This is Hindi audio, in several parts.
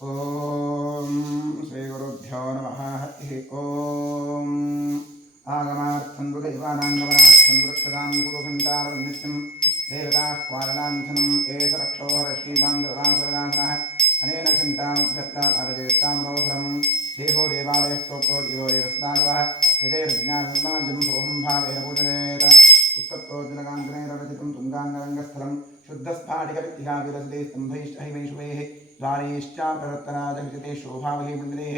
ओम श्री गुरुभ्यो नमः। हरि ओम आगमार्थं दैवानांगमनार्थं वृक्षदां गुरुघण्टारं नित्यं देवताः क्वारणाञ्छनम् एष रक्षोहर श्रीबान्धवासुरनाथः अनेन घण्टामभ्यर्तारजयस्ताम्रोहरं देहो देवालयः प्रोक्तो जीवो देवस्तागवः हृदयर्ज्ञानमाद्यं सोऽहं भावेन पूजयेत उत्तप्तोज्जलकाञ्चनैररचितं तुङ्गाङ्गरङ्गस्थलं शुद्धस्फाटिकविद्याविरसते स्तम्भैश्चैवैषुवैः द्वारेश्चाप्रवर्तनाजगजते शोभावहे मण्डलेः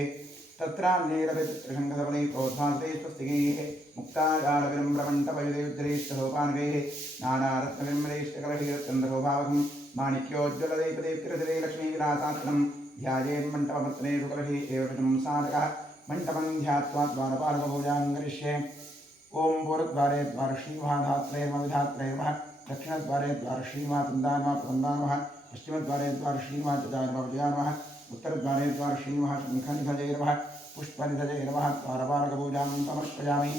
तत्रान्यैरविचित्रशङ्खधवले प्रोद्भासते स्वस्तिगैः मुक्ताजालविरम्भ्रमण्टपयुधेयुज्जलेश्चलोपानगैः नानारत्नविर्मलेश्चकलशीरचन्द्रशोभावहं माणिक्योज्ज्वलदैपदेकृतजले लक्ष्मीविलासात्मनं ध्यायेन्मण्टपमत्तने सुकलशी एव साधकः मण्टपं ध्यात्वा द्वारपालकपूजां करिष्ये। ओम पूर्वद्वारे द्वारश्रीमहाधात्रैर्मविधात्रैर्मः दक्षिणद्वारे द्वारश्रीमातन्दानमः पश्चिमद्वारे द्वारश्रीमातजानमः उत्तरद्वारे द्वारश्रीमहाशङ्खनिधजैर्मः पुष्पनिधजैर्मः द्वारपालकपूजां समर्पयामि।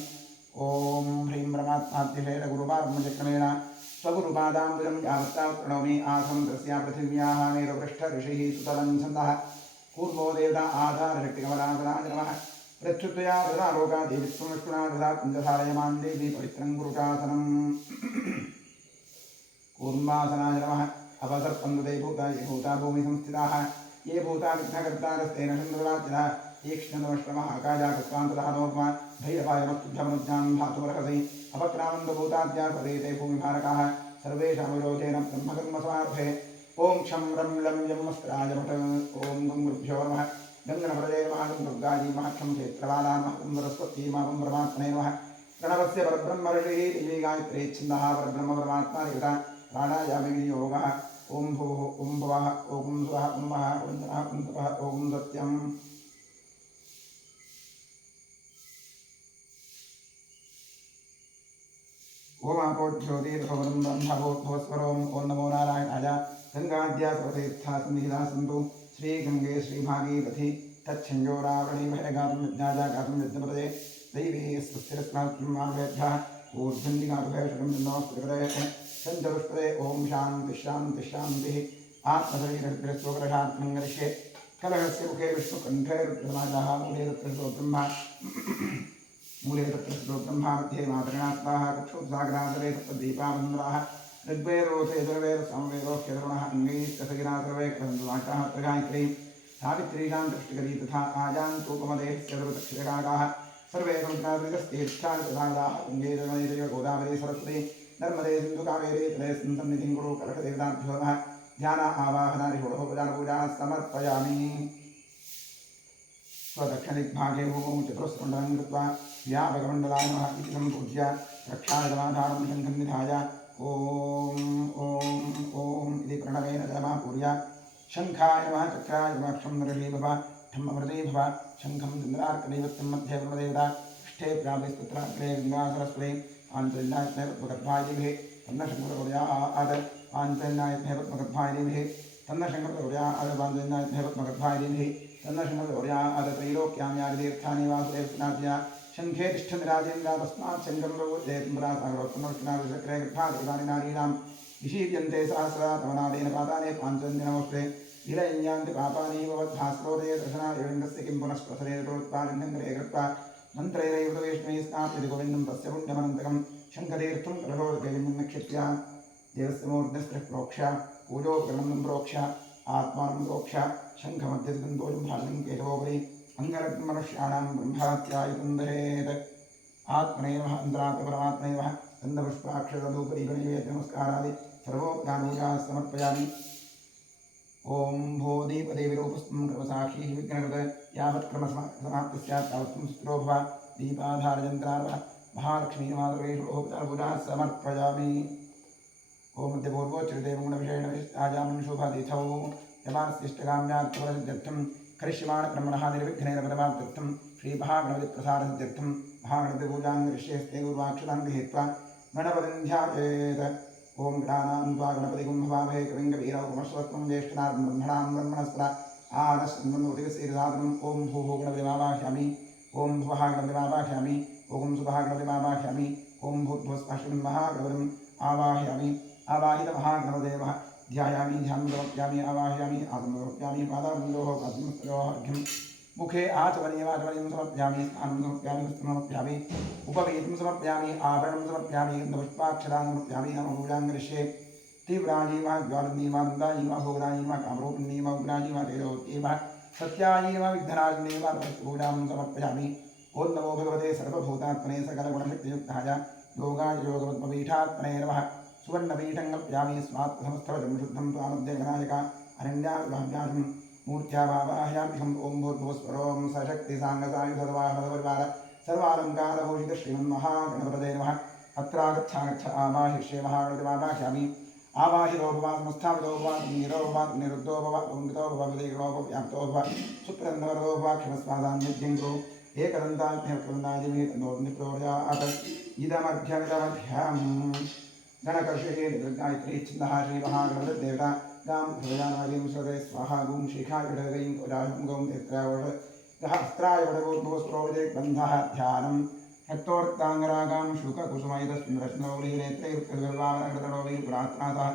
ओम ह्रीं परमात्माध्यक्षेण स्वगुरुपादाम्बुजं यावत्तावत् प्रणौमि आसं तस्या पृथिव्याः मेरुपृष्ठऋषिः सुतलं छन्दः कूर्मो देवता आधारशक्तिकमलासनाय नमः प्रत्युत्तया धृतालोका देवीत्वमष्टुना धृतात्मजधारयमान् देवी पवित्रं गुरुशासनम् कूर्मासनाय नमः। अपसर्पन्दते भूता ये भूता भूमि संस्थिताः ये भूता विघ्नकर्तारस्तेन चन्द्रराज्यः तीक्ष्णदमश्रमः आकाशाकस्वान्ततः नोर्मा भैरवायमस्तुभ्यमनुज्ञां धातुमर्हसि अपक्रामन्दभूताद्या सर्वेते भूमिभारकाः सर्वेषां विरोधेन ब्रह्मकर्मस्वार्थे ओं क्षं रं लं यं वस्त्राय भट ओं गुरुभ्यो नमः। गङ्गणपदये नमः दुर्गाजी महक्षं क्षेत्रवाला महं सरस्वती महं परमात्मने नमः। प्रणवस्य परब्रह्मर्षिः देवी गायत्री छन्दः परब्रह्म परमात्मा देवता प्राणायामे विनियोगः ओं भुवः ओं भुवः ओं स्वः ओं वः ओं जनः ओं तपः ओं सत्यम्। ओम आपोज्योतिर्भवनं ब्रह्मभूस्वरों ओं नमो नारायणाय। गंगाद्या सर्वतीर्था सन्निहिता सन्तु श्रीगंगे श्रीभागीरथी तच्छञ्जोरावणी भयगातुं यज्ञाजा गातुं यज्ञपदये दैवी स्वस्तिरस्मात्मावेभ्यः ऊर्ध्वन्दिगातुभयशुकं नमस्कृतये सञ्चतुष्पदे ओं शान्ति शान्ति शान्तिः। आत्मशरीरग्रस्तोकरशात्मं करिष्ये कलहस्य मुखे विष्णुकण्ठे रुद्रमाजाः मूले तत्र ब्रह्मा मूले तत्र ब्रह्मा मध्ये मातृणात्माः कक्षोत्सागरासरे तत्तद्दीपावन्धराः ऋग्वेदोथे यजुर्वेद सामवेदोह्यधर्मणः अङ्गैस्तसगिरा सर्वे ग्रन्थवाक्याः प्रगायत्री सावित्रीशां दृष्टिकरी तथा आजान्तूपमदेहस्य सर्वदक्षिणकाकाः सर्वे समुद्रादिगस्तीर्थानि प्रदायाः गङ्गे जगमयदेव गोदावरी सरस्वती नर्मदे सिन्धुकावेरी तलेऽस्मिन् सन्निधिं कुरु कलशदेवताभ्यो नमः। ध्यान आवाहनादि षोडशोपचारपूजा समर्पयामि। स्वदक्षिणदिग्भागे भूमौ चतुस्मण्डलं कृत्वा व्यापकमण्डलाय नमः इति सम्पूज्य रक्षायमाधारं शङ्खं निधाय ओम ओम ओम इति प्रणवेन जलमापूर्य शङ्खाय नमः चक्राय नमः क्षं नरषी भव धम्ममृते भव शङ्खं चन्द्रार्कदैवत्यं मध्ये ब्रह्मदेवता ष्ठे प्राप्तिस्तत्राग्रे गङ्गासरस्वते पाञ्चजन्यायत्ने पद्मगर्भाय देमहे तन्नशङ्करगौर्यात् पाञ्चजन्यायत्ने पद्मगर्भाय देमहे तन्नशङ्करगौर्यात् पाञ्चजन्यायत्ने पद्मगर्भाय देमहे तन्नशङ्करगौर्यात् त्रैलोक्यां यागतीर्थानि वासुदेवस्नाद्या शङ्खे तिष्ठन् राजेन्द्रा तस्मात् शङ्खं प्रबोधयेत्पुरासागरोत्तमर्षणादिचक्रे गृहादिवानि नारीणां विशीर्यन्ते सहस्रा तवनादेन पादाने पाञ्चजन्यनमस्ते विलय्यान्ति पापानि भवद्भास्रोदये दर्शनादिरङ्गस्य किं पुनस्प्रसरेतोत्पालिङ्गरे कृत्वा मन्त्रैरैवतवेष्मै स्नाप्यति गोविन्दं तस्य पुण्यमनन्तकं शङ्खतीर्थं कलशोदकेलिङ्गं निक्षिप्य देवस्य मूर्धस्त्रः प्रोक्ष पूजोपकरणं प्रोक्ष आत्मानं प्रोक्ष शङ्खमध्यस्कन्दोजं भालं केशवोपरि अंगरत्मनुष्याणां ब्रह्महत्यायुतं दहेत् आत्मने नमः अन्तरात्म परमात्मने नमः गन्धपुष्पाक्षतधूपरि गणेशनमस्कारादि सर्वोपचारपूजा समर्पयामि। ओम भो दीपदेवीरूपस्थं क्रमसाक्षी विघ्नकृत यावत् क्रमसमाप्तिः स्यात् तावत् सुष्ठो भव दीपाधारयन्त्रार्वः महालक्ष्मीमातृवेषोपचारपूजा समर्पयामि। ओम मध्यपूर्वोच्चरिते गुणविषयेण विशिष्टायामं शोभातिथौ यमास्यष्टकाम्यार्थफलसिद्ध्यर्थं करिष्यमाण ब्रह्मणः निर्विघ्नेन परमार्थं श्रीमहागणपतिप्रसादसिद्ध्यर्थं महागणपतिपूजां करिष्येस्ते गुरुवाक्षतां गृहीत्वा गणपतिं ध्यायेत्। ओम गणानां त्वा गणपतिगुं भवामहे कविं कवीरौकमश्वत्वं ज्येष्ठनाथं ब्रह्मणां ब्रह्मणस्पदा आनश्वन्वन्नोतिकस्तीर्धातुम् ओम भूः गणपतिमावाह्यामि ओम भुवः गणपतिमावाह्यामि ओम सुभः गणपतिमावाह्यामि ओम भूर्भुवस्पश्चिमं महागणपतिम् आवाह्यामि। आवाहितमहागणपते नमः। ध्यायामि ध्यानं समर्पयामि आवाहयामि आसनं समर्पयामि पादाबन्धोः पादमस्तयोः अर्घ्यं मुखे आचमनीयमाचमनीयं समर्पयामि स्नानं समर्पयामि वस्त्रं समर्पयामि उपवेदं समर्पयामि आभरणं समर्पयामि गन्धपुष्पाक्षरान् समर्पयामि नमः पूजां करिष्ये तीव्रायी वा ज्वालनी वा वृन्दायी वा भोगरायी वा कामरूपिणी वा उग्रायी वा तेजोवती वा सत्यायी वा विघ्नराजिनी वा पूजां समर्पयामि ओं नमो भगवते सर्वभूतात्मने सकलगुणशक्तियुक्ताय योगाय योगवत्पीठात्मने नमः सुवर्णपीठं कल्पयामि स्वात्मसमस्तवजं शुद्धं त्वानुद्यगनायक अरण्याव्याव्याजं मूर्त्या वावाहयाम्यहम् ओं भूर्भुवस्वरों सशक्तिसाङ्गसायुधवाहनपरिवार सर्वालङ्कारभूषित श्रीमन्महागणपतये नमः अत्रागच्छागच्छ आवाहिष्ये महागणपतिमावाहयामि आवाहितो भव समस्थापितो भव नीरो भव निरुद्धो भव पुंडितो भव विदेहिणो भव व्याप्तो भव सुप्रन्दवरदो भव क्षमस्वादान्यज्ञं कुरु एकदन्ताभ्यर्कन्दादिभिः तन्नोर्निप्रोर्जात् इदमर्घ्यमिदमर्घ्यम् गणकर्षिके दुर्गायत्री छन्दः श्रीमहागणपतिदेवता गां हृदयानादीं सर्वे स्वाहा गुं शिखाय विडगैं कोजायं गौं नेत्रावळ गः अस्त्राय वडगोर्भुवस्त्रोविदे बन्धः ध्यानम् हक्तोर्ताङ्गरागां शुककुसुमैतस्मिन्रश्नौलीनेत्रैर्वावरणकृतणोवीर्पुरात्नाथः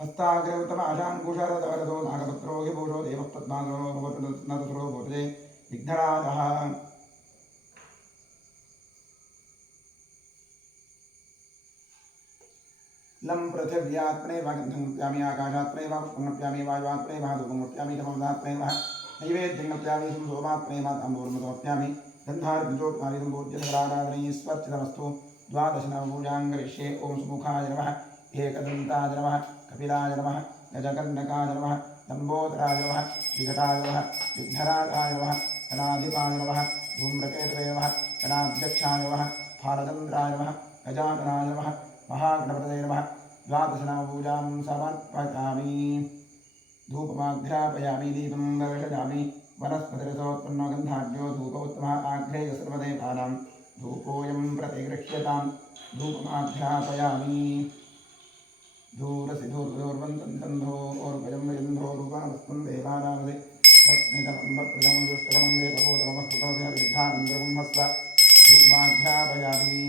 हस्ताग्रौतमाशान्कुशरदवरदो नागपत्रो हि भूषो देवः पद्मासनो भवतुनतसुरो भूतये विघ्नराजः लं पृथिव्यात्मने वागन्धङ्प्यामि आकाशात्मने वा पुष्पङ्प्यामि वायुवात्मने वा धूपङ्प्यामि तमोदात्मने वा नैवेद्यङ्प्यामि सोमात्मने वा ताम्बूर्मतमप्यामि गन्धार्पितोत्मादितं पूज्यसकलाराधनैस्वर्चितमस्तु द्वादशनवपूजां करिष्ये ॐ सुमुखाय नमः एकदन्ताय नमः कपिलाय नमः गजकर्णकाय नमः लम्बोदराय नमः विकटाय नमः विघ्नराजाय नमः गणाधिपाय नमः धूम्रकेतवे नमः गणाध्यक्षाय नमः फालचन्द्राय नमः गजाननाय नमः महागणपतये नमः द्वादशनवपूजां समर्पयामि धूपमाघ्रापयामि दीपं दर्शयामि वनस्पतिरसोत्पन्नो गन्धाढ्यो धूपोत्तमः आघ्रेय सर्वदेवानां धूपोऽयं प्रतिगृह्यतां धूपमाघ्रापयामि धूरसि धूर्वन्तन्धोर्भयं वयन्धोरुपावस्तं देवानामदे रत्नितमम्बप्रदं दुष्टतमं देवभूतममस्कृतमस्य विरुद्धानन्दरं हस्व धूपमाघ्रापयामि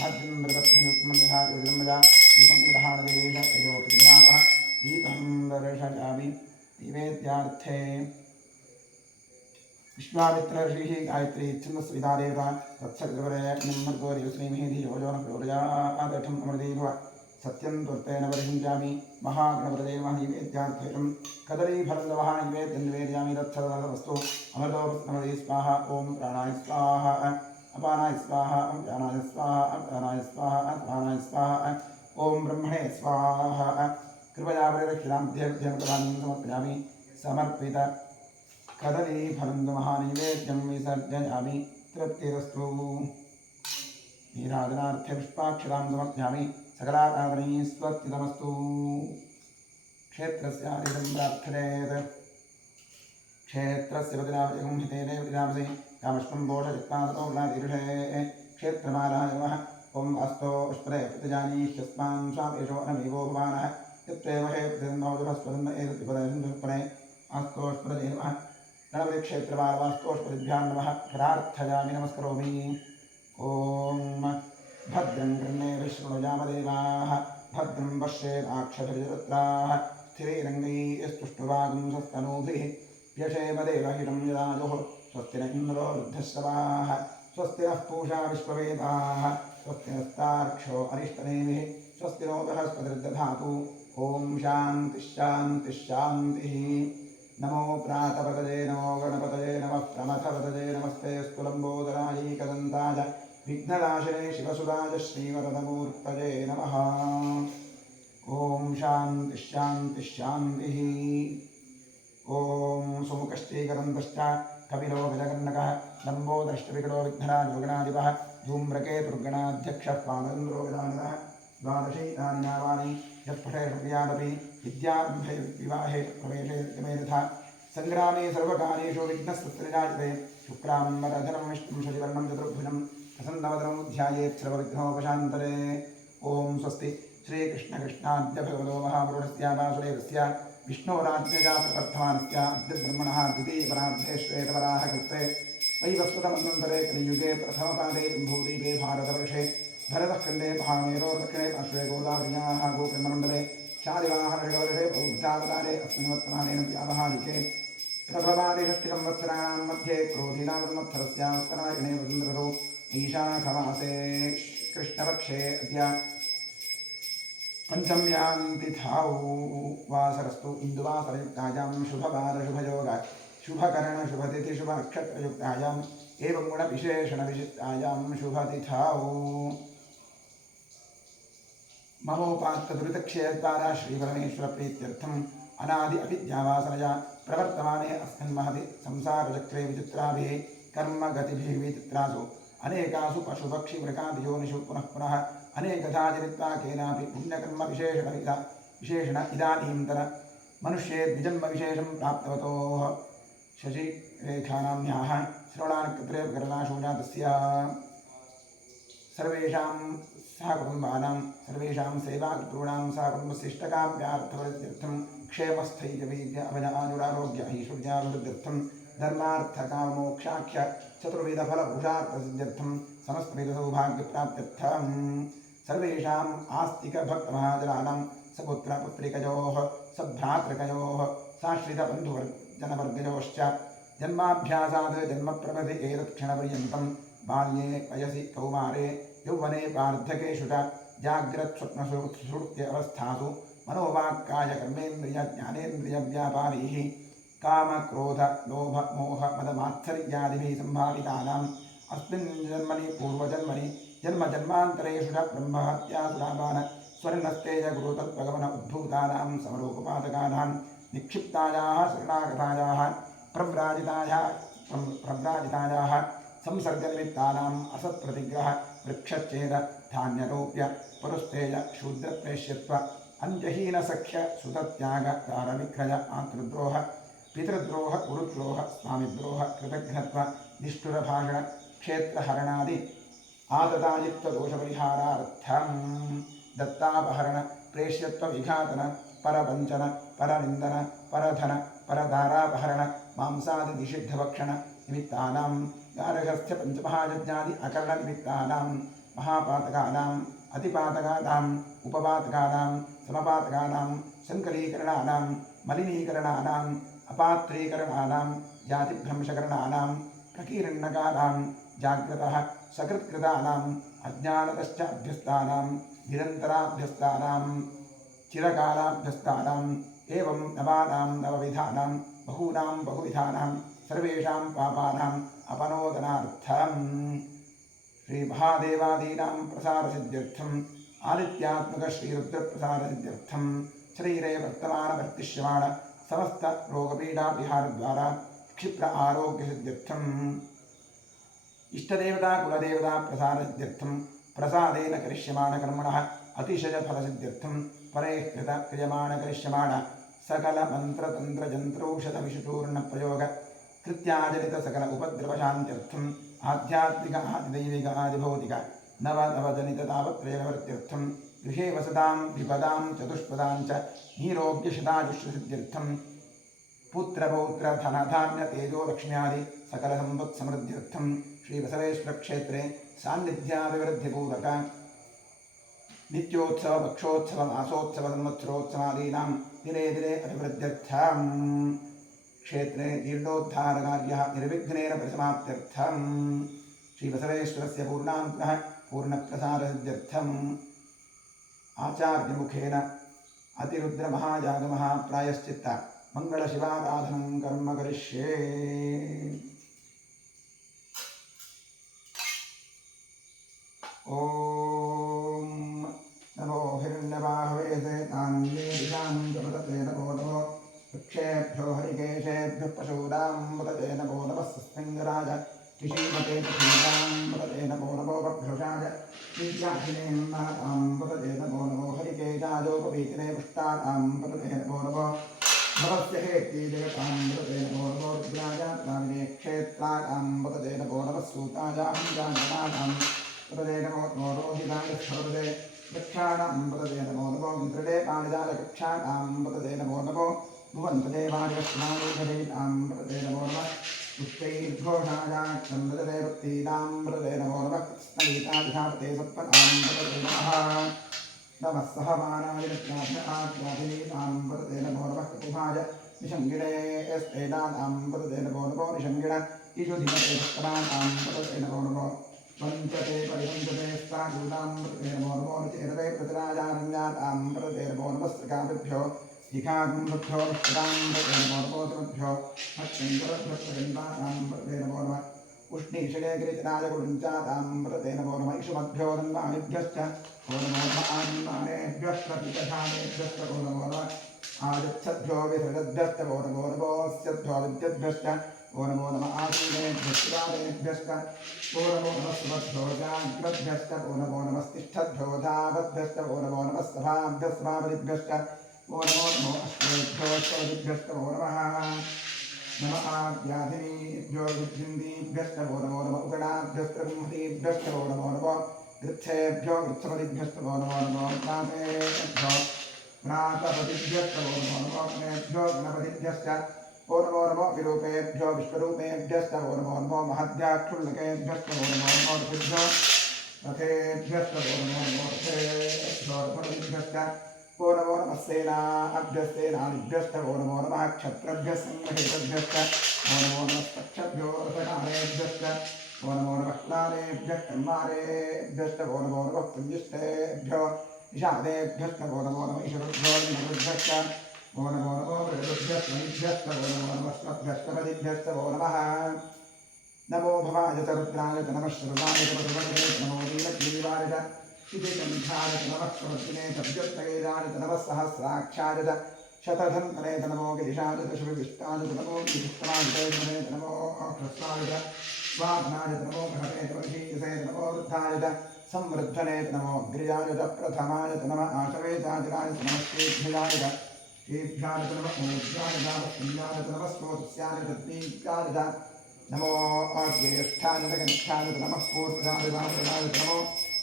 राज्यन्द्रदत्तयुक्तमन्यहायोजनमया दीपं ग्रहाणदेवेश तयोपिनाथः दीपं दर्शयामि निवेद्यार्थे विश्वामित्र ऋषिः गायत्री छन्दस्विता देवता तत्सर्गवरेण्यमर्गोरिवस्नेमिः धियोजनप्रचोदयादठम् अमृतेव सत्यं त्वर्तेन परिषिञ्चामि महागणपतये नमः नैवेद्यार्थेयं कदलीफलन्दवः नैवेद्यं निवेदयामि तत्सर्ववस्तु अमृतोपस्नमदे स्वाहा ॐ प्राणाय स्वाहा अपानाय स्वाहा व्यानाय स्वाहा प्राणाय स्वाहा अपानाय स्वाहा ॐ ब्रह्मणे स्वाहा कृपया परिरक्षितां देवदेवतां समर्पयामि समर्पित कदलीफलन्दमहानैवेद्यं विसर्जयामि तृप्तिरस्तु नीराजनार्थे पुष्पाक्षरां समर्पयामि सकलाराधनै स्वस्तितमस्तु क्षेत्रस्यादिदं प्रार्थयेत् क्षेत्रस्य प्रतिनामजगं हितेने प्रतिनामसे कामष्टं बोधचित्तादोर्णादीर्षे क्षेत्रमालाय नमः ॐ अस्तो अष्पदे प्रतिजानीह्यस्मान् स्वापेशो अनमेवो भवानः यत्रेव हे प्रतिन्दोजुरस्वदन्न एतत्पदे अस्तोष्पदे नमः गणपतिक्षेत्रमालवास्तोष्पदिभ्यां नमः प्रार्थयामि नमस्करोमि ॐ भद्रं कर्णेभिः शृणुयामदेवाः भद्रं पश्येदाक्षभिर्जत्राः स्थिरैरङ्गैस्तुष्टुवागुंसस्तनूभिः व्यशेमदेवहितं यदायुः स्वस्ति न इन्द्रो वृद्धश्रवाः स्वस्ति नः पूषा विश्ववेदाः स्वस्ति नस्तार्क्ष्यो अरिष्टनेमिः स्वस्ति नो बृहस्पतिर्दधातु ॐ शान्तिश्शान्तिश्शान्तिः नमो प्रातपतये नमो गणपतये नमः प्रमथपतये नमस्ते स्तुलम्बोदराय कदन्ताय विघ्ननाशिने शिवसुदाय श्रीवरदमूर्तये नमः ॐ शान्तिश्शान्तिश्शान्तिः ॐ सुमुखश्चैकदन्तश्च कपिलो गजकर्णकः लम्बोदरश्चविकटो विघ्नराजो गणाधिपः धूम्रकेतुर्गणाध्यक्षः पादन्द्रो गजाननः द्वादशैतानि नामानि यत्पठेषु विद्यारम्भे विवाहे प्रवेशे यमेतथा सङ्ग्रामे सर्वकार्येषु विघ्नस्तत्रिजायते शुक्राम्बरधरं विष्णुं शशिवर्णं चतुर्भुजं प्रसन्नवदनं ध्यायेत् सर्वविघ्नोपशान्तरे ॐ स्वस्ति श्रीकृष्णकृष्णाद्य भगवतो महापुरुषस्य वासुदेवस्य विष्णोराज्ञजाप्रवर्तमानस्य अद्यब्रह्मणः द्वितीयपरार्धे श्वेतवराहकल्पे वैवस्वतमन्वन्तरे कलियुगे प्रथमपादे भूदीपे भारतवर्षे भरतखण्डे महामेरोर्दक्षिणे पार्श्वे गोदावर्याः गोकर्णमण्डले शालिवाहनवर्षे बौद्धावतारे अस्मिन् वर्तमानेन व्यावहारिके प्रभवादिषष्टिसंवत्सराणां मध्ये क्रोधीनावत्सरस्य उत्तरायणे वसुन्धरतौ ईशाखमासे कृष्णपक्षे अद्य पंचम्यां तिथौ वासरस्तु इन्दुवासरयुक्तायां शुभवार शुभकरण शुभतिथि शुभ नक्षत्रयुक्तायाम् एवं गुणविशेषणविशिष्टायां शुभतिथौ ममोपात्तदुरितक्षयद्वारा श्रीपरमेश्वरप्रीत्यर्थम् अनादि अविद्यावासनया प्रवर्तमाने अस्मिन् महति संसारचक्रे विचित्राभिः कर्मगतिभिः विचित्रासु अनेकासु पशुपक्षिमृगादियोनिषु पुनः पुनः अनेकधा जनित्वा केनापि पुण्यकर्मविशेषण इदानीन्तन मनुष्ये द्विजन्मविशेषं प्राप्तवतोः शशिरेखानाम्याः श्रवणानक्षत्रे प्रकरणाशून्यातस्य सर्वेषां सहकुटुम्बानां सर्वेषां सेवाकर्तॄणां सहकुटुम्बशिष्टकाम्यार्थवृद्ध्यर्थं क्षेमस्थैर्यवीर्य अभयाजुरारोग्य ऐश्वर्याभिवृद्ध्यर्थं धर्मार्थकामोक्षाख्य चतुर्विधफलपुरुषार्थसिद्ध्यर्थं समस्तविधसौभाग्यप्राप्त्यर्थं सर्वेषाम् आस्तिकभक्तमहाजनानां सपुत्रपुत्रिकयोः सभ्रातृकयोः साश्रितबन्धुवर्जनवर्गयोश्च जन्माभ्यासात् जन्मप्रभृति एतत्क्षणपर्यन्तं बाल्ये वयसि कौमारे यौवने वार्धकेषु च जाग्रत्स्वप्नसुषुप्त्य अवस्थासु मनोवाक्कायकर्मेन्द्रियज्ञानेन्द्रियव्यापारैः कामक्रोध लोभ मोह मदमात्सर्यादिभिः सम्भावितानाम् अस्मिन् जन्मनि पूर्वजन्मनि जन्मजन्मान्तरेषु च ब्रह्महत्यासुरापान स्वर्णस्तेजगुरुतत्त्वगमन उद्भूतानां समरोपपादकानां निक्षिप्तायाः शरणागतायाः प्रव्राजितायाः संसर्गनिमित्तानाम् असत्प्रतिग्रह वृक्षच्छेद धान्यरोप्य पुरुस्तेज शूद्रप्रेष्यत्व अन्त्यहीनसख्य सुतत्याग दारविक्रय मातृद्रोह पितृद्रोह गुरुद्रोह स्वामिद्रोह कृतघ्नत्व निष्ठुरभाषण क्षेत्रहरणादि आततायित्वदोषपरिहारार्थं दत्तापहरण प्रेष्यत्व विघातन परवञ्चन परनिन्दन परधन परदारापहरण मांसादि निषिद्धभक्षण निमित्तानां गार्हस्थ्य पंचमहायज्ञादि अकर्ण निमित्तानां महापातकानां अतिपातकानां उपपातकानां समपातकानां संकलीकरणानां मलिनीकरणानां अपात्रीकरणानां जातिभ्रंशकरणानां प्रकीर्णकानां जाग्रतः सकृत्कृतानां अज्ञानतश्च अभ्यस्तानां निरन्तराभ्यस्तानां चिरकालाभ्यस्तानाम् एवं नवानां नवविधानां बहूनां बहुविधानां सर्वेषां पापानाम् अपनोदनार्थं श्रीमहादेवादीनां प्रसारसिद्ध्यर्थम् आदित्यात्मकश्रीरुद्रप्रसारसिद्ध्यर्थं शरीरे वर्तमानवर्तिष्यमाण समस्त रोगपीडाविहारद्वारा क्षिप्र आरोग्यसिद्ध्यर्थम् इष्टदेवता कुलदेवता प्रसारसिद्ध्यर्थं प्रसादेन करिष्यमाणकर्मणः अतिशयफलसिद्ध्यर्थं परेः कृत क्रियमाण करिष्यमाण सकलमन्त्रतन्त्रजन्त्रौषधविषचूर्णप्रयोग कृत्याजनित सकल उपद्रवशान्त्यर्थम् आध्यात्मिक आदिदैविक आदिभौतिक नवनवजनित तावत्रयनिवृत्त्यर्थं गृहे वसतां विपदां चतुष्पदां च नीरोग्यशतायुष्यसिद्ध्यर्थं पुत्रपौत्रधनधान्यतेजोलक्ष्म्यादि सकलसम्पत्समृद्ध्यर्थं श्रीबसवेश्वरक्षेत्रे सान्निध्याभिवृद्धिपूर्वक नित्योत्सव पक्षोत्सव मासोत्सव संवत्सरोत्सवादीनां दिने दिने अभिवृद्ध्यर्थं क्षेत्रे जीर्णोद्धारकार्यः निर्विघ्नेन परिसमाप्त्यर्थं श्रीबसवेश्वरस्य पूर्णानुग्रह पूर्णप्रसारसिद्ध्यर्थम् आचार्यमुखेन अतिरुद्रमहायागमः प्रायश्चित्त मंगलशिवाराधनं कर्म करिष्ये। ओम नमो हिरण्यबाहवे सेतान्येषां जपतते नमो नमो वृक्षेभ्यो हरिकेशेभ्यः पशूनां पतते नमो नमः सस्मिङ्गराज ऋषीमते पशूनां पतते नमो नमो बभ्रुषाय विद्याधिनेन्नातां पतते नमो नमो हरिकेशाजोपवीतिने पुष्टानां पतते नमो नमो भवस्य हेति जगतां पतते नमो नमो रुद्राजात्माविने क्षेत्राणां पतते नमो नमः सूतायां पतते नमो नमो रोहिताय क्षौरदे वृक्षाणां पतते नमो नमो इन्द्रदे पाणिजालकक्षाणां पतते नमो नमो भुवन्तदेवादिवस्मानुधरीणां पतते नमो नमः पुष्पैर्घोषायाक्षं पतते वृत्तीनां पतते नमो नमः कृत्स्नगीताधिधापते सत्पदां पतते नमः नमः सहमानाय विष्णाभ्याभ्याभिनीतां वदते नमो नमः ककुभाय निषङ्गिणे एस्तेनानां वदते नमो नमो निषङ्गिण ईशुधिमते भक्तनानां वदते नमो नमो वञ्चते परिवञ्चते स्थायूनां वदते नमो नमो निचेतते प्रतिराजारण्यानां वदते नमो नमस्त्रकाभ्यो शिखागुम्भ्यो निष्पदां वदते नमो नमो तमभ्यो मत्सङ्गरभ्यस्तगन्धानां वदते नमो नमः उष्णीषणे गिरिजनाय गुरुञ्चातां वदते नमो नमः इषुमभ्यो नन्मानिभ्यश्च ओ नमो नमः आन्मानेभ्यः प्रतिपधानेभ्यश्च ओ नमो नमः आदिच्छद्भ्यो विसृजद्भ्यश्च ओ नमो नमोऽस्यद्भ्यो विद्यद्भ्यश्च ओ नमो नमः आसीनेभ्यश्च ओ नमो नमः सुमभ्यो जाग्रद्भ्यश्च ओ नमो नमस्तिष्ठद्भ्यो धावद्भ्यश्च ओ नमो नमः सभाभ्यस्मावलिभ्यश्च ओ नमो अश्वेभ्योऽश्वदिभ्यश्च ओ नमः आद्याधिनीभ्यो विद्युन्दीभ्यश्च ओ नमो नमः उगणाभ्यस्त्रगुंहतीभ्यश्च ओ नमो नमः गृच्छेभ्यो गृच्छपतिभ्यश्च वो नमो नमो प्रातेभ्यो प्रातपतिभ्यश्च वो नमो नमो गणेभ्यो गणपतिभ्यश्च वो नमो नमो विरूपेभ्यो विश्वरूपेभ्यश्च वो नमो नमो महद्याक्षुल्लकेभ्यश्च वो नमो नमो ऋषिभ्यो रथेभ्यश्च वो नमो नमो रथेभ्यो रथपतिभ्यश्च वो नमो नमः सेनाभ्यस्तेनादिभ्यश्च वो नमो नमः क्षत्रभ्यः संगठितभ्यश्च वो नमो नमः पक्षभ्यो रथकारेभ्यश्च वो नमो नमः कुलालेभ्यः कर्मारेभ्यश्च वो नमो नमः पुण्यश्चेभ्यो निषादेभ्यश्च वो नमो नमः ईश्वरभ्यो निमरुभ्यश्च वो नमो नमो मृगभ्यश्च मणिभ्यश्च वो नमो नमः स्वभ्यश्च वो नमः नमो भवाय च रुद्राय च नमः शर्वाय च पशुपतये च नमो नीलग्रीवाय च शितिकण्ठाय च नमः प्रवर्तिने च व्युत्तगेदाय च नमः सहस्राक्षाय च शतधन्तने च नमो गिरिशाय च शुभविष्टाय च नमो गिरिष्टमाय च नमो ह्रस्वाय च स्वात्माय च नमो घटे च वर्षीयसे च नमो वृद्धाय च संवृद्धने च नमो अग्र्याय च प्रथमाय च नमः आशवेचाचराय च नमः श्रीभ्याय च श्रीभ्याय च नमः ऊर्ध्वाय च वस्त्याय च नमः स्रोतस्याय च दीप्ताय च नमो ज्येष्ठाय च कनिष्ठाय च नमः पूर्वाय च नमो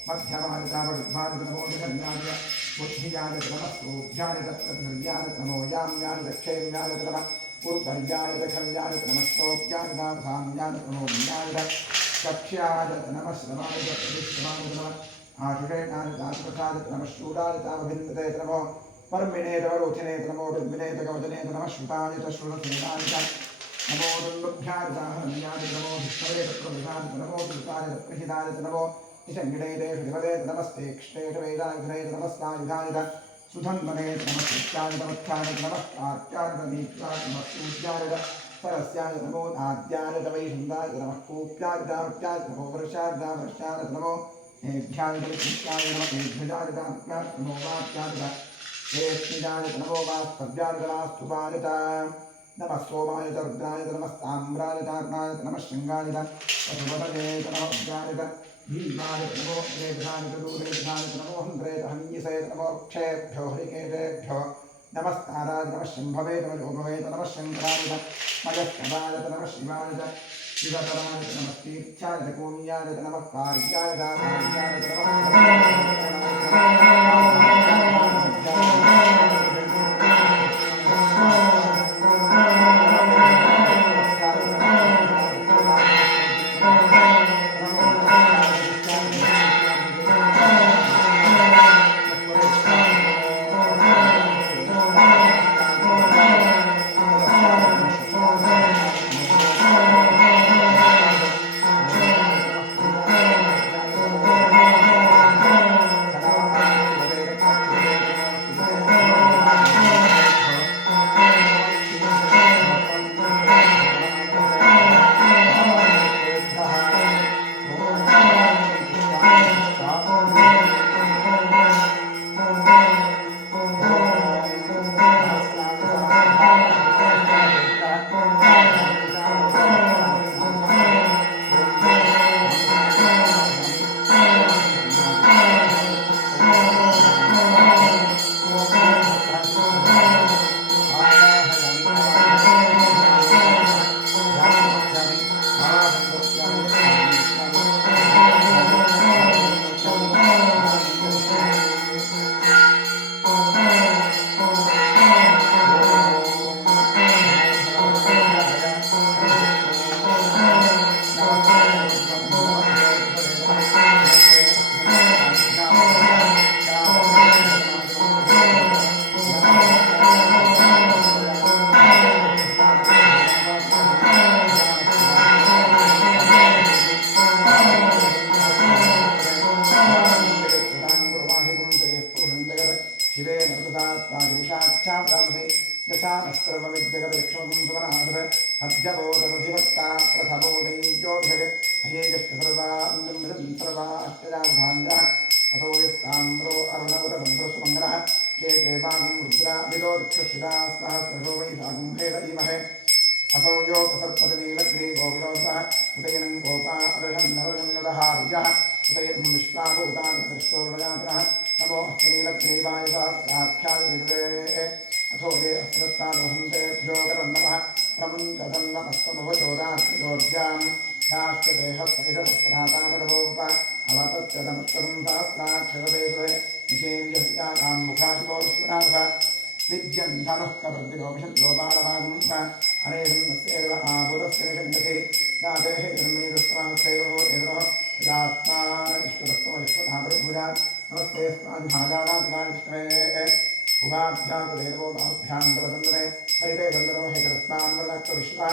मध्यमाय च वृद्धाय च नमो निधन्याय च बुद्धियाय च नमः सूभ्याय च प्रधुर्याय च नमो याम्याय च क्षेम्याय च नमः पूर्वज्ञाय च खल्याय च नमः श्रोत्याय च धाम्याय च नमो ज्ञाय च कक्ष्याय च नमः श्रवाय च प्रतिश्रवाय च नमः आशुषेणाय च आशुपथाय च नमः शूराय च अवभिन्दते च नमो पर्मिणे च वरोधिने च नमो विद्मिने च कवचने च नमः श्रुताय च श्रुतसेनाय च नमो दुर्लभ्याय च हरण्याय च नमो धिष्ठवे च प्रभुषाय च नमो दुर्गाय च प्रहिताय च नमो निषङ्गिणे च श्रीपदे च नमस्ते कृष्णे च वेदायुधने च नमस्तायुधाय च सुधन्वने च नमः कृत्याय च नमस्काय च नमः कार्त्याय च दीप्त्याय च नमः सूर्याय च सरस्याय च नमो नाद्याय च वैशुन्दाय च नमः कूप्याय च वृत्याय च नमो वर्षाय च वर्षाय च नमो मेघ्याय च विष्णुयाय नमः मेघ्यजाय च विष्णुयाय च नमो वाक्याय च वेष्टिजाय च नमो वास्तव्याय च वास्तुपाय च नमः सोमाय च रुद्राय च नमः ताम्राय च अर्णाय च नमः शृङ्गाय च पशुपतये च नमः उद्याय च भीमाय च नमो रेभ्याय च दूरेभ्याय च नमो हन्त्रे च हन्यसे च नमो क्षेभ्यो हरिकेशेभ्यो नमस्काराय च नमः शम्भवे च योगवे च नमः शङ्कराय च मयस्कराय च नमः शिवाय च शिवतराय च नमः तीर्थ्याय च कून्याय च नमः कार्याय च कार्याय च नमः गिरिशाच्छामसे यथा नस्त्रवमिद्यगतलक्ष्मकं सुमनाधर अद्यबोधमधिवक्ता प्रथमो दैव्योऽभिषग अहेगष्टसर्वान्नमृतं सर्वाष्टजाधान्यः असो यस्ताम्रो अरुणवरबन्धुसुमङ्गलः के वागं रुद्रा विदो दिक्षुषिरा सहस्रशो वैशाखं भेद इमहे असौ योगसर्पतिनीलग्रीवो विलोसः उदयनं गोपा अदशन्नदहारिजः उदयं विश्वाभूतान् नमो अस्तनीलग्रीवाय सहस्राख्यादिवे अथो ये अस्रत्तादोहन्तेभ्यो करन्नमः प्रमुञ्चतन्नमस्तमवचोरात्रिजोर्जां याश्चदेहस्वैषप्रधातामगभोप अवतच्चतमस्तकं सहस्राक्षरदेशे निषेव्यस्यानां मुखाशिवोस्वराः विद्यन् धनुः कवर्दिलोभिषद्यो बाणभागुंस अनेदन्नस्यैव आपुरस्य निषङ्गते याते धर्मेदुस्तमहस्यैवो एतरोः यदास्मानिष्टुरस्तमजस्वधापरिभुजात् नमस्ते स्माद्भाजानात्मानिष्टवे उभाभ्यां बाहुभ्यां प्रवदन्दने हरिते दन्दनो हेतरस्तान् वरदक्षविश्वा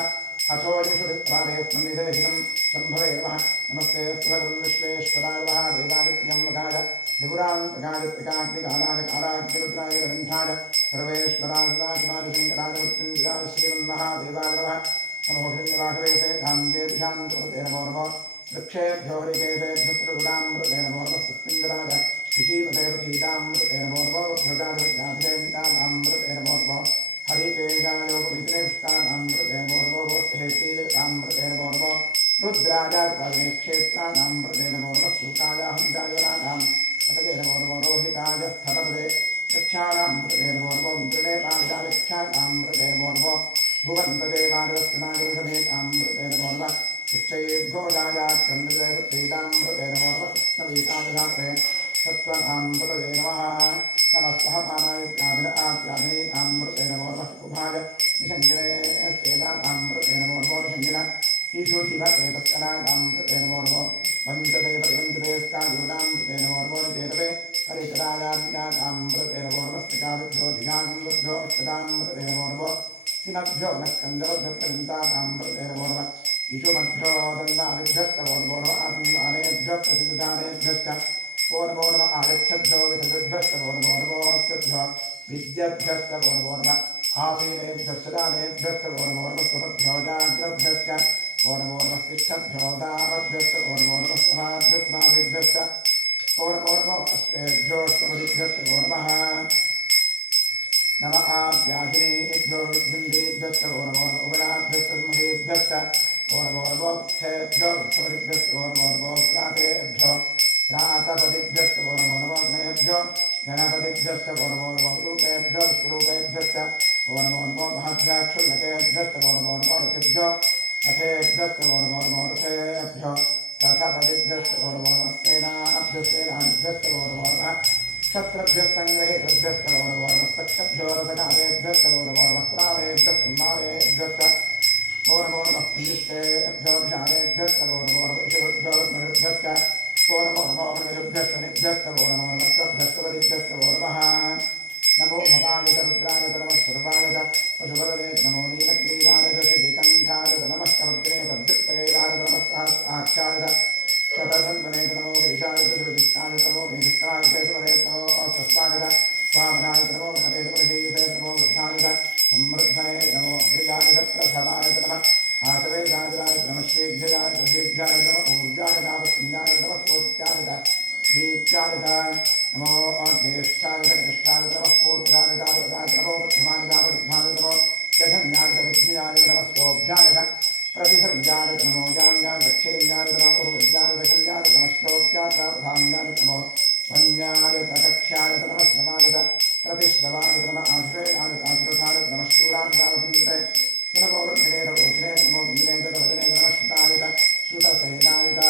अथो यशुदित्वादेस्मन्निदेशितं शम्भवे नमः नमस्ते सुभगुं विश्वेश्वराय नमः देवादित्यम्बकाय त्रिपुरान्तकाय त्रिकाग्निकालाय कालाग्निरुद्राय रविन्धाय सर्वेश्वराय सदाशिवाय मृत्युञ्जयाय श्रीमन्महादेवाय नमः नमो हिरण्यवाहवे सेतान्तेषान्तमृते नमो नमः वृक्षेभ्यो हरिकेशेभ्यो त्रिगुणामृते नमो नमः सुस्मिन्दराय ऋषीपते पथीतामृते नमो नमः भ्रजाधिरामृते नमो नमः हरिकेशायोपवितनेष्टानामृते नमो नमः हेतेतामृते नमो नमः रुद्राजाताय क्षेत्राणामृते नमो नमः सूताय हंजायनानां ततये नमो नमः रोहिताय स्थपदे रक्षाणामृते नमो नमः विद्रनेताजालक्षाणामृते नमो नमः भुवन्तदेवानिवस्तनायोषधेतामृते नमो नमः उच्चैर्घोषायाच्छन्द्रदेवतेतामृते नमो नमः कृष्णवीतायुधाते सत्त्वनामृते नमः नमस्सहपानायत्यादिनामृते नमो नमः कुभाय निषङ्गिने स्तेनामृते नमो नमो निषङ्गिन ईशुधिभते तत्कनामृते नमो नमो वन्दते परिवन्दते स्तायुनामृते नमो नमो निचेतवे हरितरायाज्ञातामृते नमो नमः स्त्रिकाभ्यो धियागुन्दभ्यो अष्टदामृते नमो नमो सिमभ्यो नस्कन्दवभ्यप्रविन्तामृते नमो नमः ईशुमभ्यो दन्दादिभ्यश्च वो नमो नमः आसन्दानेभ्यः प्रतिदुदानेभ्यश्च वो नमो नमः आयच्छद्भ्यो वितद्भ्यश्च वो नमो नमो हस्यभ्यो विद्यभ्यश्च वो नमो नमः आसीनेभ्यश्च दानेभ्यश्च वो नमो नमः स्वभ्यो जाग्रभ्यश्च वो नमो नमः तिष्ठद्भ्यो दामभ्यश्च वो नमो नमः समाभ्यस्माभिभ्यश्च वो नमो नमः अष्टेभ्यो समदिभ्यश्च वो नमः नमः आभ्याहिनेभ्यो विद्युन्देभ्यश्च वो नमो नमः उगणाभ्यश्च महेभ्यश्च वो नमो नमः वृक्षेभ्यो वृक्षपतिभ्यश्च वो नमो नमः प्रातेभ्यो प्रातपतिभ्यश्च वो नमो नमः गणेभ्यो गणपतिभ्यश्च वो नमो नमः रूपेभ्यो विश्वरूपेभ्यश्च वो नमो नमः महद्भ्याक्षुल्लकेभ्यश्च वो नमो नमः रथेभ्यो रथेभ्यश्च वो नमो नमः रथेभ्यो रथपतिभ्यश्च वो नमो नमः सेनाभ्यश्च वो नमो नमः क्षत्रभ्यः सङ्ग्रहेतभ्यश्च वो नमो नमः पक्षभ्यो रथकारेभ्यश्च वो नमो नमः प्रावेभ्यश्च मावेभ्यश्च वो नमो नमः पुलिष्टेभ्यो विषाणेभ्यश्च वो नमो नमः ईश्वरभ्यो स्मृभ्यश्च वो नमो नमः मृगभ्यश्च निभ्यश्च वो नमो नमः भक्तभ्यश्च वो नमः नमो भवाय च रुद्राय च नमः सर्वाय च पशुपतये च नमो नीलग्रीवाय च श्रीकण्ठाय च नमः कवर्तिने तद्युक्तगैराय च नमः सहस्राक्षाय च शतधन्वने च नमो गिरिशाय च शिवजिष्ठाय च नमो मेघिष्ठाय च शिवदे च नमो अस्वस्वाय च स्वामनाय च नमो गणपते च मृषीयसे च नमो वृद्धाय च समृद्धने च नमो अग्रियाय च प्रथमाय च नमः आचवेजाय च नमः श्रीभ्यजाय च दीर्घ्याय च नमः ऊर्जाय च नामस्मिन्याय च नमः स्वोत्याय च दीक्षाय च नमो ज्येष्ठाय च कनिष्ठाय च नमः पूर्वजाय च वरदाय च नमो मध्यमाय च वृद्धाय च नमो जघन्याय च बुद्धियाय च नमः स्वोभ्याय च प्रतिसर्याय च नमो याम्याय च क्षेम्याय च नमः उर्वज्याय च कल्याय च नमः श्लोक्याय च प्रधान्याय च नमो वन्याय च कक्ष्याय च नमः श्रवाय च प्रतिश्रवाय च नमः आश्रयाय च आश्रथाय च नमः शूराय च वृन्दिते नमो वृद्धिने च रोचिने च नमो विन्दिने च कवचने च नमः श्रुताय च श्रुतसेनाय च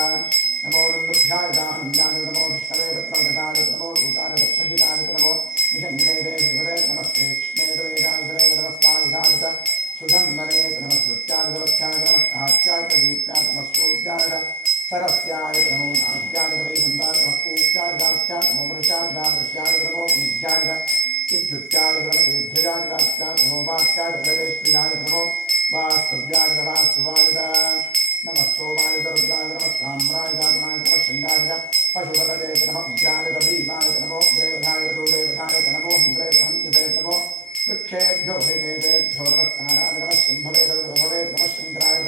नमो दुन्दुभ्याय च हनुन्याय च नमो विष्णवे च प्रवृताय च नमो दूताय च प्रहिताय च नमो निषङ्गिने च शिवदे च नमस्ते कृष्णे च वेदायुधने च नमः सायुधाय च सुधन्वने च नमः श्रुत्याय च वक्ष्याय च नमः कात्याय च दीप्याय च नमः स्तूत्याय च सरस्याय च नमो नाट्याय च वैकुण्ठाय च नमः कूप्याय च दाक्ष्याय च नमो वृषाय च वृष्याय च नमो निध्याय च विद्युत्याय च नमः ईर्ध्याय च वाक्याय च नमो वाक्याय च जलेश्विनाय च नमो वास्तव्याय च वास्तुवाय च नमः सोमाय च रुद्राय च नमः साम्राय च अरुणाय च नमः शृङ्गाय च पशुपतये च नमः उग्राय च भीमाय च नमो देवधाय च दूरेवधाय च नमो इन्द्रे च हन्यसे वृक्षेभ्यो वैकेतेभ्यो नमस्काराय नमः शम्भवे नमः शङ्कराय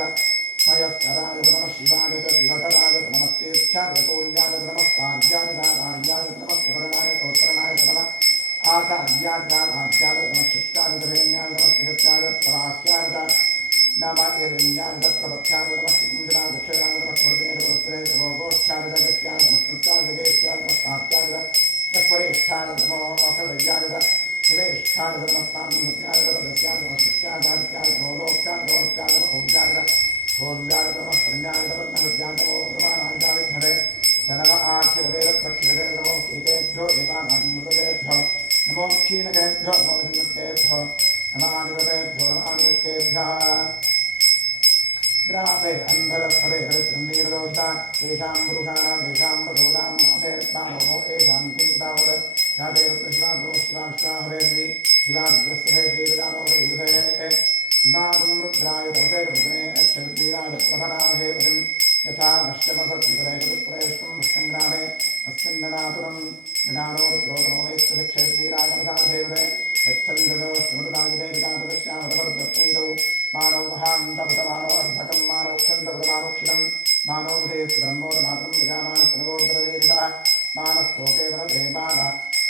मयस्कराय नमः शिवाय च शिवतराय नमस्तेभ्याय कोल्याय नमः कार्याय दार्याय नमः सुतरणाय सौतरणाय नमः आचार्याय आद्याय नमः शिष्टाय भेण्याय नमः तिगत्याय प्रवाक्याय नमः एरण्याय प्रवक्ष्याय नमः कुंजनाय दक्षिणाय नमः वर्धने नमस्ते भोगोष्ठ्याय गत्याय नमस्कृत्याय जगेष्ठ्याय नमस्कार्याय तत्परेष्ठाय नमो अखदयाय निवेष्ठाय नमस्कार्याय नमस्याय नमस्कृत्याय दार्याय भोगोष्ठ्याय भोक्त्याय नमोज्याय भोज्याय नमः परण्याय नमस्याय नमो प्रमाणाय दाविघ्नते जनम आखिरदेव प्रखिरदे नमो केकेभ्यो देवानामृतेभ्यो नमो क्षीणकेभ्यो नमो विष्णुकेभ्यो नमानिवतेभ्यो नमानिष्केभ्यः ग्रामे अन्धरस्पदे रवित्रन्दीरदोषा येषां पुरुषाणां येषां पशूनां माधेर्माणो येषां किङ्कितावद याते रुद्रशिवाभ्यो शिवाविश्वाहवेद्वि शिवारुद्रस्पदेर्वीरदानोपविदुधे इमागुं रुद्राय तवसे रुद्रे क्षरुद्वीराय प्रभरामहे वरिं यथा नश्यमसत्विपदे चतुष्पदेष्टं विष्णुग्रामे अस्मिन्ननातुरं निधानो रुद्रोतमो वैस्तभिक्षेद्वीराय नमसाधेवदे यच्छन्ददोष्टमृदायते विदातदश्यामतवर्गप्रीतौ मानव महान्तपतमानो अर्धकं मानव क्षन्तपतमानोक्षितं मानव विधेयस्त्रम्बोधमात्रं प्रजामानस्तनगोत्तरदीर्घः मानस्तोके वनदेवादा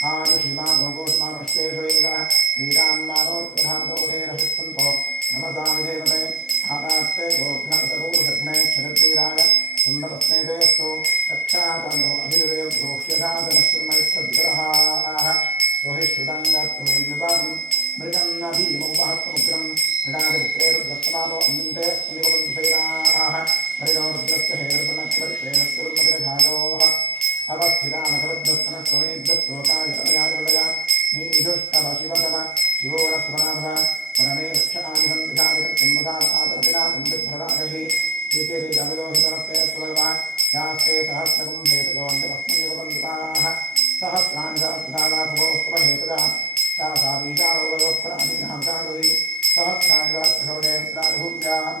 आयुषिमानोगोषमानश्चेषुरीरः वीरान्मानोत्प्रधानदोषेरभिस्तन्तो नमसा विधेवते हारात्ते गोघ्नपतपूर्षघ्ने क्षरद्वीराय सुन्दरस्नेतेस्तु रक्षातनो अभिदेव द्रोह्यधातनश्चन्मैच्छद्विरहाः रोहिष्ठुडङ्गत्वं मृगन्नभीमुपहत्मुग्रं मृडादित्रे रुद्रस्तमानो अन्ते अस्मिनिवन्दुसेनाः परिणोरुद्रस्य हेर्पणक्वरिपेणस्य रुन्मतिरघायोः अवस्थितामखवद्भस्तनश्वमेभ्यस्तोकाय तनयाय मीजुष्टमशिवतम शिवोरस्वनाभव परमे वृक्षादिसन्विधानिकम्बधानातर्पिनाकं बिभ्रदागहि एकेरिजमिदोहितमस्ते स्वभगवः यास्ते सहस्रकुम्भेतजोऽन्तिमस्मिन्निवन्दुताः सहस्राणि सहस्रधालाकुभोस्तवहेतदा तासादीशावयोस्पराधीनाकागति सहस्राणि सहस्रशोडेत्राभूम्यां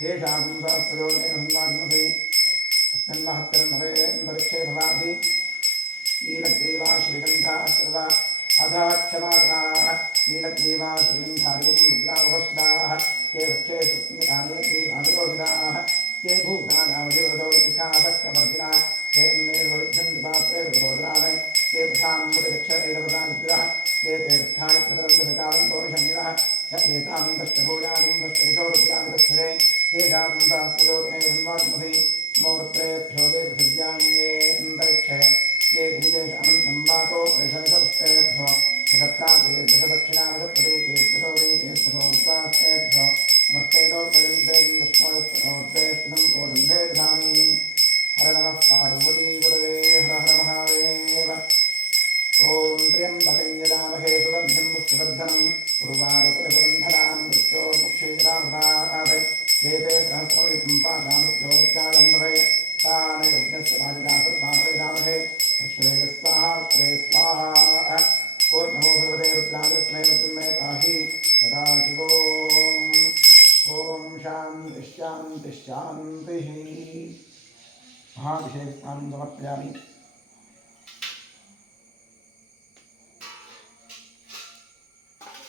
तेषां सहस्रयोजनेन संवादिमसि अस्मिन् महत्तरन्नवेन्दरिक्षे भवाब्धि नीलग्रीवा श्रीगन्धा सर्वा अधाक्षमात्राः नीलग्रीवा श्रीगन्धादिगुं रुद्रावपश्चिताः ये वृक्षे सुस्मितानीलग्रीवादिरोहिताः ये भूतानावधिवदौ शिखासक्तवर्तिनाः ते अन्येर्वविध्यन्ति पात्रे वृतोदरामे ते प्रथामुपतिरक्षरैरवतानिग्रह ते तीर्थानि प्रतरन्दविकालन्तोनिषङ्गिरः य एतां दष्टभूयागुं दष्टरिषोरुद्रामितस्थिरे तेषां सहस्रयोजने वन्वात्मसि नमोरुद्रेभ्यो ये पृथिव्याङ्गे अन्तरिक्षे ये द्विजेषामन्तं वातो परिषमिषपुष्पेभ्यो दशप्रातेर्दशदक्षिणादशप्रदेशेर्दशोदीतेर्दशोरुद्वास्तेभ्यो नमस्तेदोर्दयन्तें विष्णोयस्तनोर्देष्टिनं कोशन्धे धामि हर नमः पार्वतीपदवे हर हर महादेव ॐ त्र्यम्बकं यजामहे सुगन्धिं पुष्टिवर्धनं उर्वारुकलिबन्धनां मृत्योर्मुक्षीरामृतात् एते सहस्रमयुतं पाशामृत्योर्चालम्बवे तान् यज्ञस्य राजदासर्पामहे लक्ष्मे स्वाहा श्रे स्वाहा नमो भगवते रुद्राकृष्णे मृत्युन्मे पाहि सदा शिवो ॐ शान्तिः शान्तिः शान्तिः महाभिषेकस्नानं समर्पयामि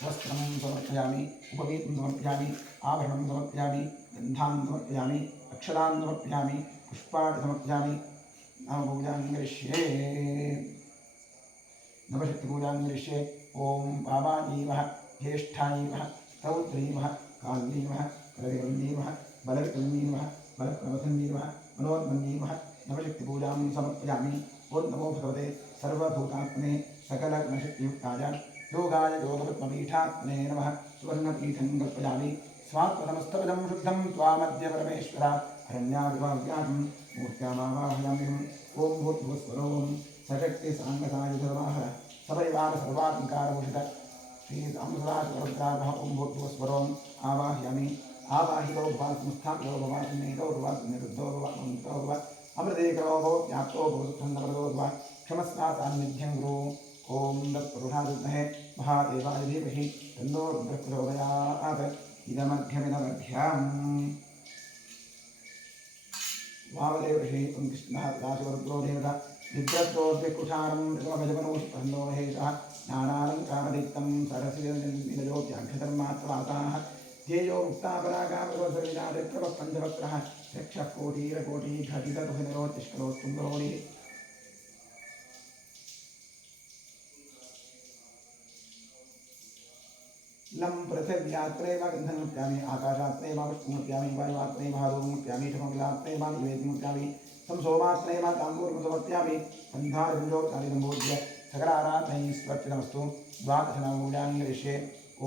वस्त्रं समर्पयामि उपवीतं समर्पयामि आभरणं समर्पयामि गन्धान् समर्पयामि अक्षतान् समर्पयामि पुष्पाणि समर्पयामि नामपूजां करिष्ये नवशक्तिपूजां करिष्ये ॐ पावानीमः ज्येष्ठानीमः रौद्रीमः कालीमः करविवन्दीमः बलविकन्दीमः बलप्रवधन्दीमः मनोन्मन्दीमः नवशक्तिपूजां समर्पयामि ॐ नमो भगवते सर्वभूतात्मने सकलगुणशक्तियुक्ताय योगाय योगपद्मपीठात्मने नमः सुवर्णपीठं कल्पयामि स्वात्मनमस्तपदं शुद्धं त्वामद्य परमेश्वर अरण्याविभाव्याहं मूर्त्यामावाहयामि ॐ भूर्भुवस्वरों सशक्तिसाङ्गसायुधवाहर सपरिवार सर्वालङ्कारभूषित श्रीसांसदाशिवरुद्रामः ॐ भूर्भुवस्वरोम् आवाहयामि आवाहितो भव संस्थापितो भव निहितो भव निरुद्धो भव अमृतो भव अमृतेकरो भव व्याप्तो भव सुखन्दवरदो भव क्षमस्वा सान्निध्यं गुरु ॐ तत्पुरुषादिमहे महादेवाय धीमहि तन्नो रुद्रः प्रचोदयात् इदमध्यमिदमध्यम् वामदेवऋषि कृष्णः दाशिवरुद्रो देवता विद्रद्रोद्विकुठारं ऋतमभजमनोषि तन्नो महेशः ज्ञानालङ्कारदीप्तं सरसिजनिलयोग्याङ्घ्रिधर्मात्रवासाः ध्येयो मुक्तापरागामरोधविनादिप्रभः पञ्चवक्त्रः यक्षः कोटिरकोटिघटितदुहिनिरोतिष्करोत्तुङ्गरोणिः लं पृथिव्यात्रेव गन्धमुप्यामि आकाशात्रेव पुष्पमुप्यामि वायुवात्रेव हारोमुप्यामि चमकिलात्रेव निवेदिमुप्यामि संसोमात्रेव ताम्बूर्मुसमप्यामि गन्धारविन्दोचारिदम्बोज्य सकराराधनैः स्वर्चितमस्तु द्वादशनामूल्यानि ऋष्ये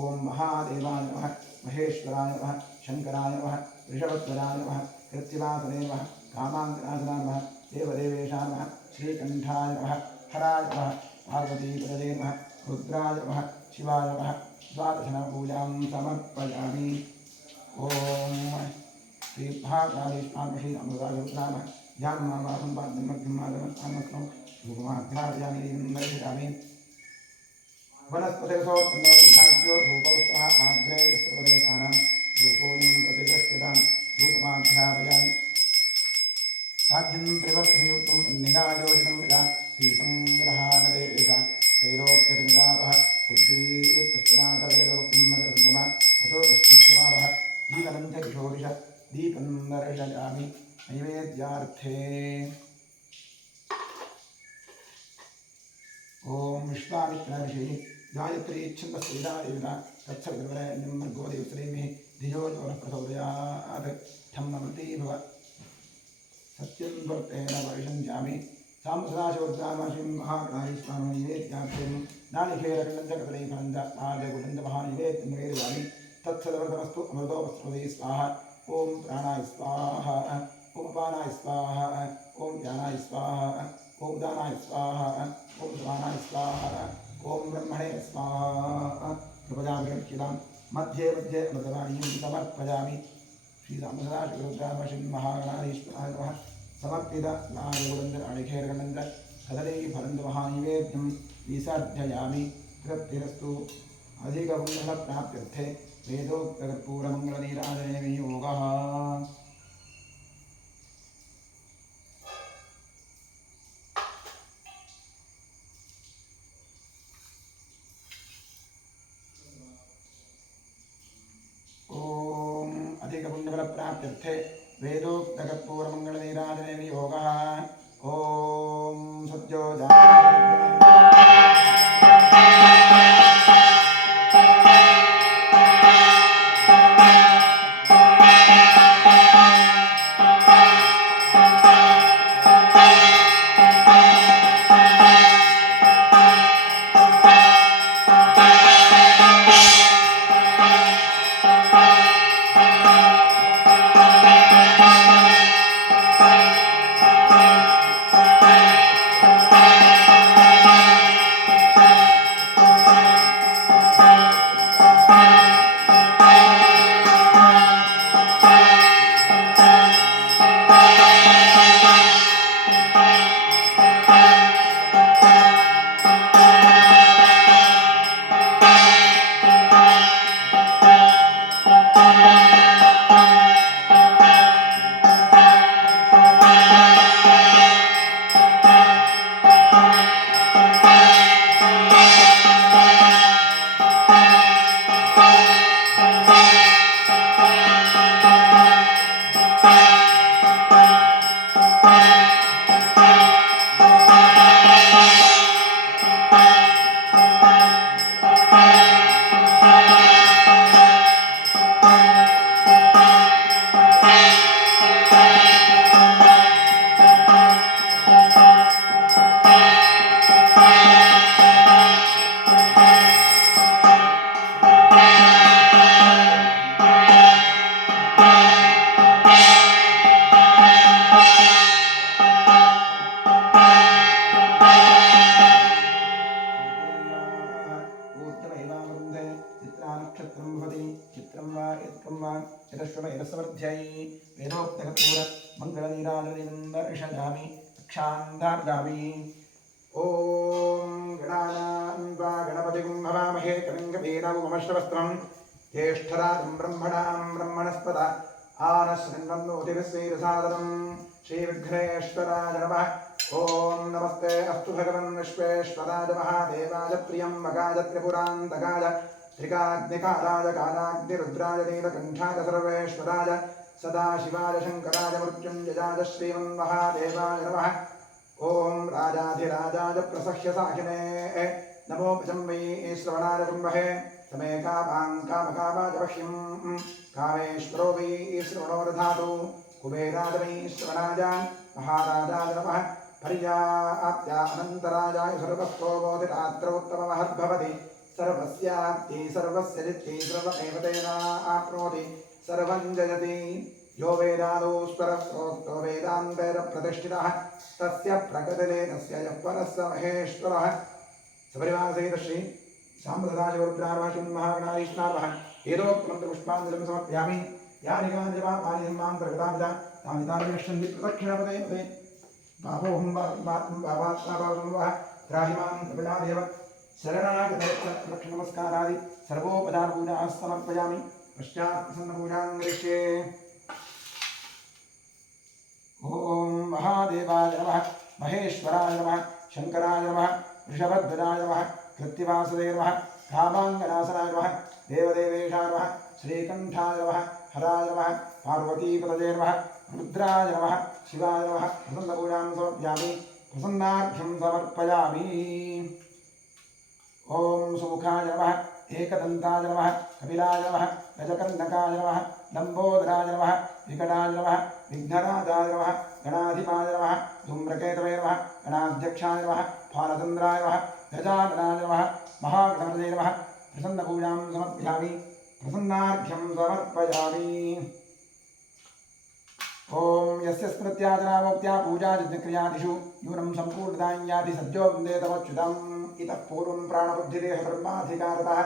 ॐ महादेवाय नमः महेश्वराय नमः शङ्कराय नमः ऋषभध्वजाय नमः कृत्तिवासने नमः कामान्तनाशनाय नमः देवदेवेशाय नमः श्रीकण्ठाय नमः हराय नमः पार्वतीपदये नमः रुद्राय नमः शिवाय नमः द्वादशनामूल्यां समर्पयामि ॐ श्रीभागादेशपामशी अमृतायुत्राम ध्यानमावाहं पाद्यमग्निमागमस्तामस्मौ धूपमाघ्रादयामि दर्शयामि वनस्पतिरसोत्तन्नोद्धाद्यो धूपौत्तमः आग्रे सर्वदेवानां धूपोऽयं प्रतिगृह्यतां धूपमाघ्रादयामि साध्यं त्रिवर्षसंयुक्तं निगायोजितं यदा दीपं विरहानदेशा त्रैलोक्यतिमिदावः बुद्धिकृष्णाथवेदोक्तिं नरसम्भमा अशोकश्चमावः जीवनं च किशोरिष दीपं दर्शयामि नैवेद्यार्थे ॐ विश्वामित्राभिषेः गायत्री छन्दस्वेदायुधा तत्सवितुर्वरेण्यं भर्गो देवश्रीमिः धियो यो नः प्रचोदयात् ठम्ममती भव सत्यं वर्तेन वैषञ्जामि साम्सदाशिवोद्दामाशिं महागणाधीश्वरं नैवेद्यार्थं नालिकेरकण्डकदलीफलञ्च राजकुलञ्च निवेदयामि तत्सदवर्तमस्तु अमृतोपस्रुते स्वाहा ॐ प्राणाय स्वाहा ॐ अपानाय स्वाहा ॐ ज्ञानाय स्वाहा ॐ दानाय स्वाहा ॐ समानाय स्वाहा ॐ ब्रह्मणे स्वाहा कृपयां मध्ये मध्ये अमृतवाणीं समर्पयामि श्रीरामसदाशिवरुद्रामशिं महागणाधीश्वराय नमः समर्पित नारगुलन्दर अणिखेरगणन्दर कदली फलन्द महानिवेद्यं विसर्जयामि तृप्तिरस्तु अधिकपुण्यफलप्राप्त्यर्थे वेदोक्तकर्पूरमङ्गलनीराजने वियोगः अधिकपुण्यफलप्राप्त्यर्थे वेदोक्तकर्पूरमङ्गलनीराजने वियोगः ॐ सद्यो मंगलनीराजनिन्दर्शयामि क्षान्दार्गामि ॐ गणानां वा गणपतिं हवामहे कविं कवीनामुपमश्रवस्त्रं ज्येष्ठराजं ब्रह्मणां ब्रह्मणस्पत आनशृण्वन्नोतिभिः श्रीरसादनं श्रीविघ्नेश्वराय नमः ओम नमस्ते अस्तु भगवन् विश्वेश्वराय महादेवाय त्र्यम्बकाय त्रिपुरान्तकाय त्रिकाग्निकालाय कालाग्निरुद्राय नीलकण्ठाय सर्वेश्वराय सदाशिवाय शङ्कराय मृत्युञ्जयाय श्रीमन्महादेवाय नमः। ओम राजाधिराजाय प्रसह्य साहिने नमो भजम्बै श्रवणाय ब्रह्महे समे कामां कामकामाय वह्यं कामेश्वरो वै श्रवणो दधातु कुबेराय वै श्रवणाय महाराजाय नमः। पर्याप्त्या अनन्तराजाय सर्वस्तोमोदिरात्रोत्तममहद्भवति सर्वस्याप्ति सर्वस्य नित्यै सर्वमेव तेनाप्नोति सर्वं जयति यो वेदादौ स्वरप्रोक्तो वेदान्तैरप्रतिष्ठितः तस्य प्रकृतिलेनस्य यः परः स महेश्वरः। सपरिवारसहित श्री साम्प्रदायगुरुभ्यार्वाशिं महागणाधीश्वरार्वः एतोक्तमन्त्रपुष्पाञ्जलिं समर्पयामि। यानि कानि च पापानि जन्मान्तर्गतानि तानि तानि नश्यन्ति प्रदक्षिणपदे पदे पापोऽहं पापात्मापावसंवः त्राहि मां कपिलादेव शरणागतवत्सलक्ष्मणमस्कारादि सर्वोपचारपूजाः समर्पयामि। पश्चात् प्रसन्नपूजां करिष्ये। ओम महादेवाय नमः महेश्वराय नमः शंकराय नमः ऋषभध्वजाय नमः कृत्तिवासुदेवाय नमः कामाङ्गनाशनाय नमः देवदेवेशाय नमः श्रीकण्ठाय नमः हराय नमः पार्वतीपतये नमः रुद्राय नमः शिवाय नमः प्रसन्नपूजां समर्पयामि प्रसन्नार्घ्यं समर्पयामि। ओम सुमुखाय नमः एकदन्ताय नमः कपिलाय नमः गजकर्णकाय नमः लंबोदराय नमः विकटाय नमः विघ्नराजाय नमः गणाधिपाय नमः धूम्रकेतवे नमः गणाध्यक्षाय नमः फालचन्द्राय नमः गजाननाय नमः महागणपतये नमः प्रसन्नपूजां समर्पयामि प्रसन्नार्घ्यं समर्पयामि। ओम यस्य स्मृत्याजनामोक्त्या पूजायज्ञक्रियादिषु न्यूनं सम्पूर्णतां याति सद्यो वन्दे तमच्युतम्। इतः पूर्वं प्राणबुद्धिदेहधर्माधिकारतः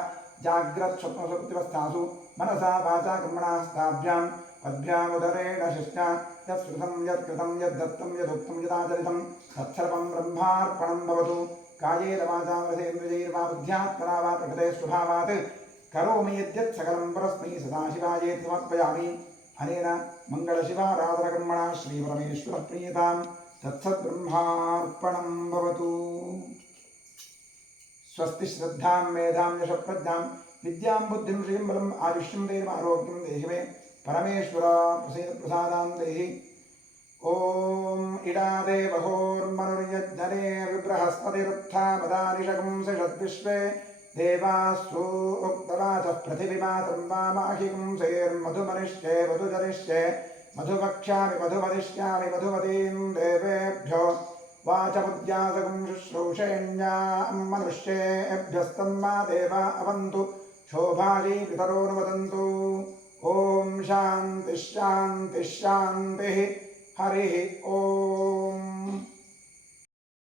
जाग्रत्स्वप्नसुप्तिवस्थासु मनसा वाचा कर्मणा स्ताभ्यां पद्भ्यामुदरेण शिष्टा यत्स्मृतं यत्कृतं यद्दत्तं यदुक्तं यदाचरितं तत्सर्वं ब्रह्मार्पणं भवतु। कायेन वाचा रसेन्द्रियैर्वा बुद्ध्यात्मना वा प्रकृते स्वभावात् करोमि यद्यत् सकलं परस्मै सदाशिवायेति समर्पयामि। अनेन मङ्गलशिवाराधनकर्मणा श्रीपरमेश्वरप्रीयतां तत्सद्ब्रह्मार्पणं भवतु। स्वस्ति श्रद्धां मेधां यशप्रज्ञां विद्यां बुद्धिं श्रियं बलम् आयुष्यं धैर्यमारोग्यं देहि मे परमेश्वर प्रसादां देहि। ओम इडादे बृहस्पतिरुत्थापदानिषगुंसिषद्विश्वे देवासु उक्तवाचः पृथिवीमातरं वामाहिगुंसेर्मधुमनिष्ये मधुजनिष्ये मधुवक्ष्यामि मधुवदिष्यामि मधुमतीं देवेभ्यो वाचमुद्यासगं शुश्रूषेण्यां मनुष्येभ्यस्तं मा देवा अवन्तु शोभायै पितरोनुवदन्तु। ओम शान्ति शान्ति शान्तिः हरिः ओम।